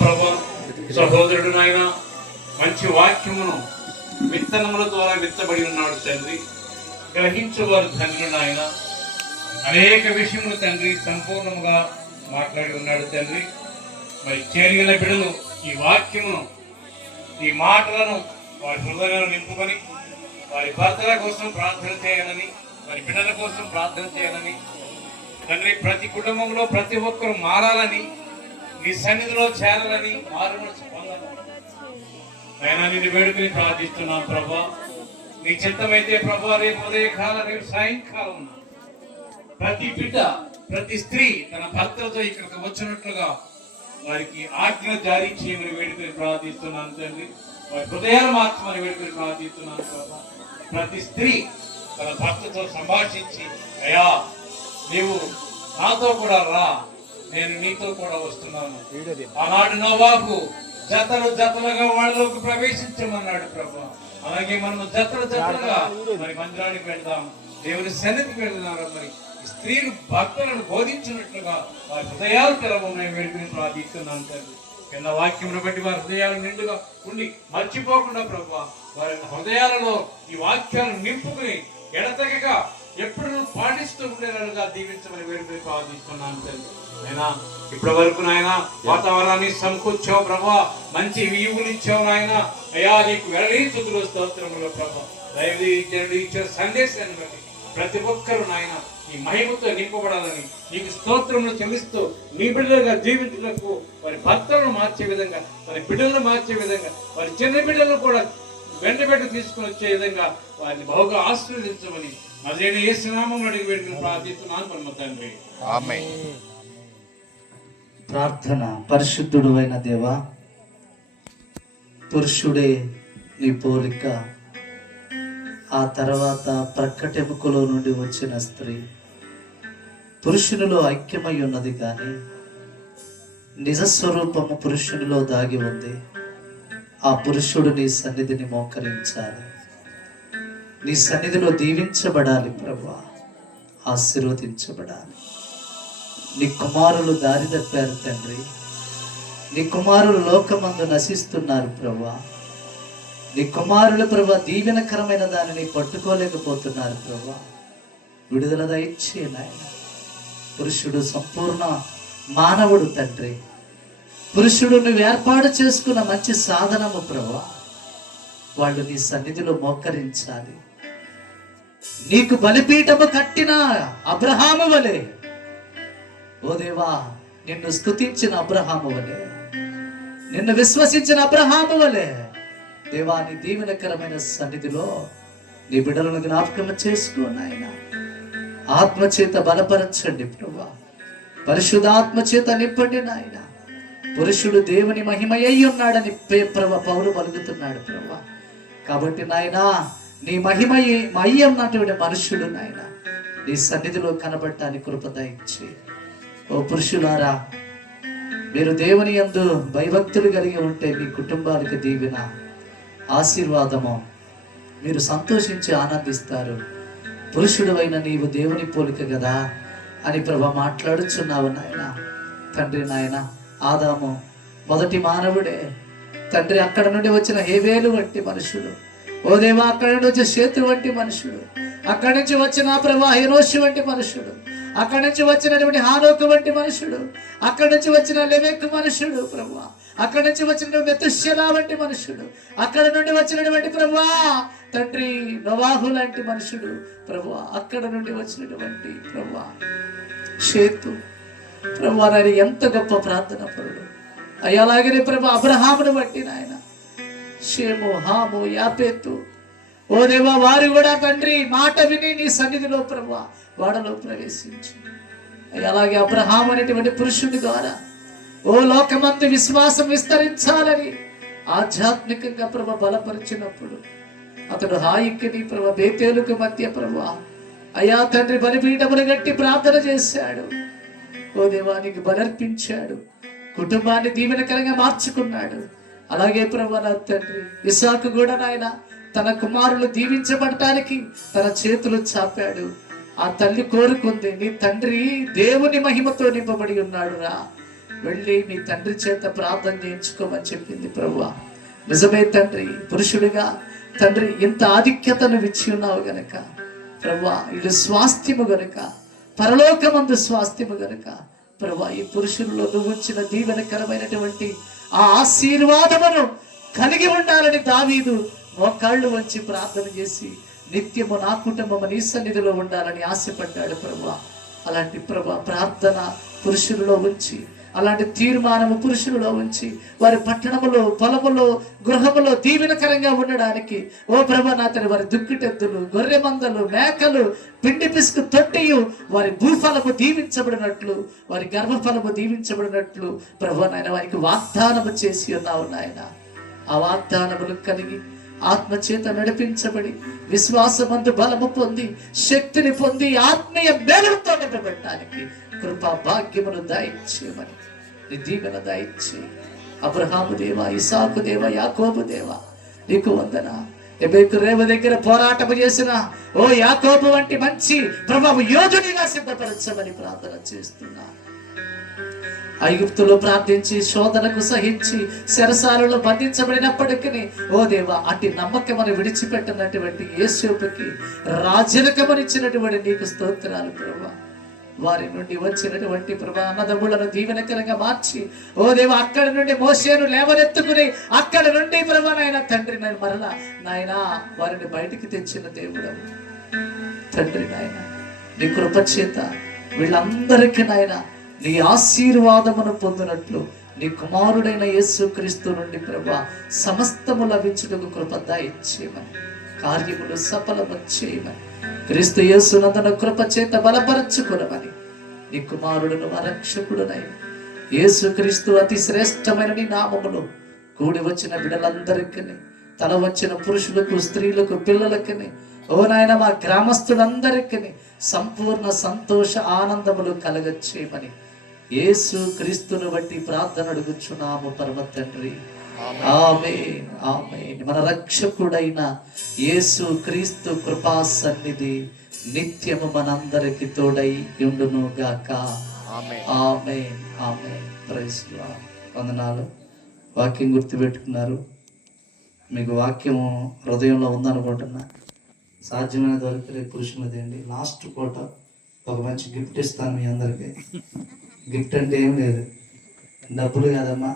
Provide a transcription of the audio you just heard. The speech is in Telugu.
ప్రభు సహోదరుడు నాయన మంచి వాక్యమును విత్తనముల ద్వారా విత్తబడి ఉన్నాడు తండ్రి. గ్రహించేవారు తండ్రి నాయన అనేక విషయములు తండ్రి సంపూర్ణముగా మాట్లాడి ఉన్నాడు తండ్రి. మరి చేరిన బిడ్డలు ఈ వాక్యమును ఈ మాటలను వారి హృదయాలను నింపుకొని వారి భర్తల కోసం ప్రార్థన చేయాలని, వారి బిడ్డల కోసం ప్రార్థన చేయాలని తండ్రి, ప్రతి కుటుంబంలో ప్రతి ఒక్కరు మారాలని, నీ సన్నిధిలో చేరాలని, మారుమనసు పొందాలని అయినా నిన్ను వేడుకని ప్రార్థిస్తున్నాను ప్రభా. నీ చిత్తమైతే ప్రభా రేపు ఉదయకాలం రేపు సాయంకాలం ప్రతి బిడ్డ ప్రతి స్త్రీ తన భర్తలతో ఇక్కడికి వచ్చినట్లుగా వారికి ఆజ్ఞ జారీ చేయమని వేడుకని ప్రార్థిస్తున్నాను తండ్రి. వారి హృదయాలు మార్చమని వేడుకని ప్రార్థిస్తున్నాను ప్రభా. ప్రతి స్త్రీ తన భర్తతో సంభాషించి, అయ్యా నీవు నాతో కూడా రా, నేను నీతో కూడా వస్తున్నాను. ఆనాడు నోవాహు జతలు జతలుగా వాళ్ళలోకి ప్రవేశించమన్నాడు ప్రభు. అలాగే మనం జతలు జతలుగా మరి మందిరానికి వెళ్దాం, దేవుని సన్నిధికి వెళ్దాం. మరి స్త్రీలు భక్తులను బోధించినట్లుగా వారి హృదయాలు తెరవమని వేడుకుని ప్రార్థిస్తున్నాను తండ్రి. కింద వాక్యమును బట్టి వారి హృదయాలు నిండుగా ఉండి మర్చిపోకుండా ప్రభు వారి హృదయాలలో ఈ వాక్యాలను నింపుకుని ఎడతెగక ఎప్పుడు పాటిస్తూ ఉండేలాగా దీవించమని వేడుకని ప్రార్థిస్తున్నాను తండ్రి. అయినా ఇప్పటి వరకు నాయన వాతావరణాన్ని సమకూర్చావు ప్రభా, మంచి వీవునిచ్చావు నాయన. అయ్యా నీకు వెరళీచుతులు స్తోత్రములు ప్రభా. దైవజనుడు ఇచ్చే సందేశాన్ని బట్టి ప్రతి ఒక్కరు నాయన ఈ మహిమతో నింపబడాలని నీకు స్తోత్రములు చెల్లిస్తూ నీ బిడ్డలుగా జీవించుటకు వారి భర్తలను మార్చే విధంగా, వారి బిడ్డలను మార్చే విధంగా, వారి చిన్న బిడ్డలను కూడా వెంటబెట్టి తీసుకుని వచ్చే విధంగా వారిని బహుగా ఆశీర్వదించమని నజరేయుడైన యేసు నామములో అడిగి వేడుకుని ప్రార్థిస్తున్నాను పరమ తండ్రి. ఆమేన్. ప్రార్థన. పరిశుద్ధుడు అయిన దేవా, పురుషుడే నీ పోలిక, ఆ తర్వాత ప్రక్కటెముకలో నుండి వచ్చిన స్త్రీ పురుషునిలో ఐక్యమై ఉన్నది, కానీ నిజస్వరూపము పురుషునిలో దాగి ఉంది. ఆ పురుషుడు నీ సన్నిధిని మోకరించాలి, నీ సన్నిధిలో దీవించబడాలి ప్రభువా, ఆశీర్వదించబడాలి. నీ కుమారులు దారి తప్పారు తండ్రి, నీ కుమారులు లోకమందు నశిస్తున్నారు ప్రభువా. నీ కుమారులు ప్రభువా దీవెనకరమైన దానిని పట్టుకోలేకపోతున్నారు ప్రభువా. విడుదల దయచే నాయన. పురుషుడు సంపూర్ణ మానవుడు తండ్రి, పురుషుడు నువ్వు ఏర్పాటు చేసుకున్న మంచి సాధనము ప్రభువా. వాళ్ళు నీ సన్నిధిలో మోకరించాలి, నీకు బలిపీఠము కట్టిన అబ్రహాము వలె, ఓ దేవా నిన్ను స్తుతించిన అబ్రహాము వలె, నిన్ను విశ్వసించిన అబ్రహాము వలె దేవా నీ దీవెనకరమైన సన్నిధిలో నీ బిడ్డలను జ్ఞాపకం చేసుకో నాయన. ఆత్మచేత బలపరచండి ప్రభువా, పరిశుద్ధాత్మ చేత నింపండి నాయన. పురుషుడు దేవుని మహిమయ్యి ఉన్నాడని పౌలు పలుకుతున్నాడు ప్రభువా. కాబట్టి నాయనా నీ మహిమయ్యి ఉన్నటువంటి మనుషుడు నాయన నీ సన్నిధిలో కనబడటానికి కృప దయచి. ఓ పురుషులారా, మీరు దేవుని యందు భయభక్తులు కలిగి ఉంటే మీ కుటుంబాలకు దీవెన, ఆశీర్వాదము, మీరు సంతోషించి ఆనందిస్తారు. పురుషుడు అయిన నీవు దేవుని పోలిక కదా అని ప్రభు మాట్లాడుచున్నావు నాయన. తండ్రి నాయన, ఆదాము మొదటి మానవుడే తండ్రి, అక్కడ నుండి వచ్చిన హేబేలు వంటి మనుషుడు, ఓ దేవా అక్కడ నుండి వచ్చే సేతు వంటి మనుషుడు, అక్కడి నుంచి వచ్చిన ప్రభా హెనోషు వంటి మనుషుడు, అక్కడి నుంచి వచ్చినటువంటి హానోకు వంటి మనుషుడు, అక్కడి నుంచి వచ్చిన లెమెకు మనుషుడు ప్రభా, అక్కడి నుంచి వచ్చిన మెతుషెలా వంటి మనుషుడు, అక్కడ నుండి వచ్చినటువంటి ప్రభా తండ్రి నోవాహు లాంటి మనుషుడు ప్రభా, అక్కడ నుండి వచ్చినటువంటి ప్రభా షేతు ప్రభా నాయన ఎంత గొప్ప ప్రార్థన పరుడు. అయ్యా అలాగనే ప్రభా అబ్రహామును బట్టి నాయన షేము, హాము, యాపేతు, ఓ దేవా వారు కూడా తండ్రి మాట విని నీ సన్నిధిలో ప్రభా వాడలో ప్రవేశించు. అలాగే అబ్రహాం అనేటువంటి పురుషుడి ద్వారా ఓ లోకమందు విశ్వాసం విస్తరించాలని ఆధ్యాత్మికంగా ప్రభ బలపరిచినప్పుడు అతడు హాయికి ప్రభ బేతేలుకు మధ్య ప్రభా అయ్యా తండ్రి బలిపీఠమును గట్టి ప్రార్థన చేశాడు. ఓ దేవానికి బలర్పించాడు, కుటుంబాన్ని దీవెనకరంగా మార్చుకున్నాడు. అలాగే ప్రభు నా తండ్రి ఇస్సాకు కూడా నాయన తన కుమారులు దీవించబడటానికి తన చేతులు చాపాడు. ఆ తల్లి కోరుకుంది, నీ తండ్రి దేవుని మహిమతో నింపబడి ఉన్నాడు రా, వెళ్ళి మీ తండ్రి చేత ప్రార్థన చేయించుకోమని చెప్పింది ప్రభువా. నిజమే తండ్రి, పురుషుడిగా తండ్రి ఇంత ఆధిక్యతను ఇచ్చి ఉన్నావు గనక ప్రభువా, ఇది స్వాస్థ్యము గనుక, పరలోకమందు స్వాస్థ్యము గనుక ప్రభువా, ఈ పురుషుల్లో నువ్వు ఇచ్చిన దీవెనకరమైనటువంటి ఆ ఆశీర్వాదమును కలిగి ఉండాలని దావీదు మోకాళ్ళు వంచి ప్రార్థన చేసి నిత్యము నా కుటుంబము నీ సన్నిధిలో ఉండాలని ఆశపడ్డాడు ప్రభువా. అలాంటి ప్రభా ప్రార్థన పురుషులలో ఉంచి, అలాంటి తీర్మానము పురుషులలో ఉంచి, వారి పట్టణములో, పొలములో, గృహములో దీవెనకరంగా ఉండడానికి ఓ ప్రభా నా తండ్రి, వారి దుక్కిటెద్దులు, గొర్రె మందలు, మేకలు, పిండి పిసుకు తొట్టియు వారి భూఫలము దీవించబడినట్లు, వారి గర్భఫలము దీవించబడినట్లు ప్రభా నాయన వారికి వాగ్దానము చేసి ఉన్నావు నాయన. ఆ వాగ్దానములు కలిగి ఆత్మచేత నడిపించబడి విశ్వాసమందు బలము పొంది శక్తిని పొంది ఆత్మీయ బేలతో నిలబెట్టడానికి కృపా భాగ్యమును దయచేయమని నీ దీవెన దయచేయి. అబ్రహాము దేవా, ఇసాకు దేవా, యాకోబు దేవా నీకు వందన. ఎబేకు రేవ దగ్గర పోరాటము చేసిన ఓ యాకోబు వంటి మంచి ప్రభావ యోధునిగా సిద్ధపరచమని ప్రార్థన చేస్తున్నా. ఐగుప్తులో ప్రార్థించి శోధనకు సహించి చెరసాలలో బంధించబడినప్పటికీ ఓ దేవా అట్టి నమ్మకమని విడిచిపెట్టినటువంటి యేసోపుకి రాజరికమనిచ్చినటువంటి నీకు స్తోత్రాలు ప్రభా. వారి నుండి వచ్చినటువంటి ప్రభా అన్నదమ్ములను దీవెనకరంగా మార్చి ఓ దేవా అక్కడి నుండి మోషేను లేవనెత్తుకుని అక్కడి నుండి ప్రభా నాయన తండ్రి నేను మరలా నాయన వారిని బయటికి తెచ్చిన దేవుడు తండ్రి నాయన నీ కృప చేత వీళ్ళందరికీ నాయన నీ ఆశీర్వాదమును పొందినట్లు నీ కుమారుడైన యేసుక్రీస్తు నుండి ప్రభా సమస్తము లభించుటకు కృప దయచేయమని, కార్యములు సఫలము చేయమని, క్రీస్తు యేసునందున కృప చేత బలపరచుకునమని నీ కుమారుడును రక్షకుడునైన యేసుక్రీస్తు అతి శ్రేష్టమైన నీ నామములో కూడి వచ్చిన బిడ్డలందరికీ, తల వచ్చిన పురుషులకు, స్త్రీలకు, పిల్లలకి ఓ నాయన మా గ్రామస్తులందరికీ సంపూర్ణ సంతోష ఆనందములు కలగచేయమని యేసు క్రీస్తును బట్టి ప్రార్థన అడుగుచున్నాము పరమ తండ్రి. ఆమేన్, ఆమేన్. మన రక్షకుడైన యేసు క్రీస్తు కృపా సన్నిధి నిత్యము మనందరికి తోడై ఉండును గాక. Amen, amen. Praise Lord. వందనాలు. వాక్యం గుర్తుపెట్టుకున్నారు. మీకు వాక్యము హృదయంలో ఉందనుకుంటున్నా. సాధ్యమైనంత వరకు రేపు పురుషులదేండి లాస్ట్ పూట ఒక మంచి గిఫ్ట్ ఇస్తాను మీ అందరికీ. గిఫ్ట్ అంటే ఏం లేదు, డబ్బులు కాదమ్మా,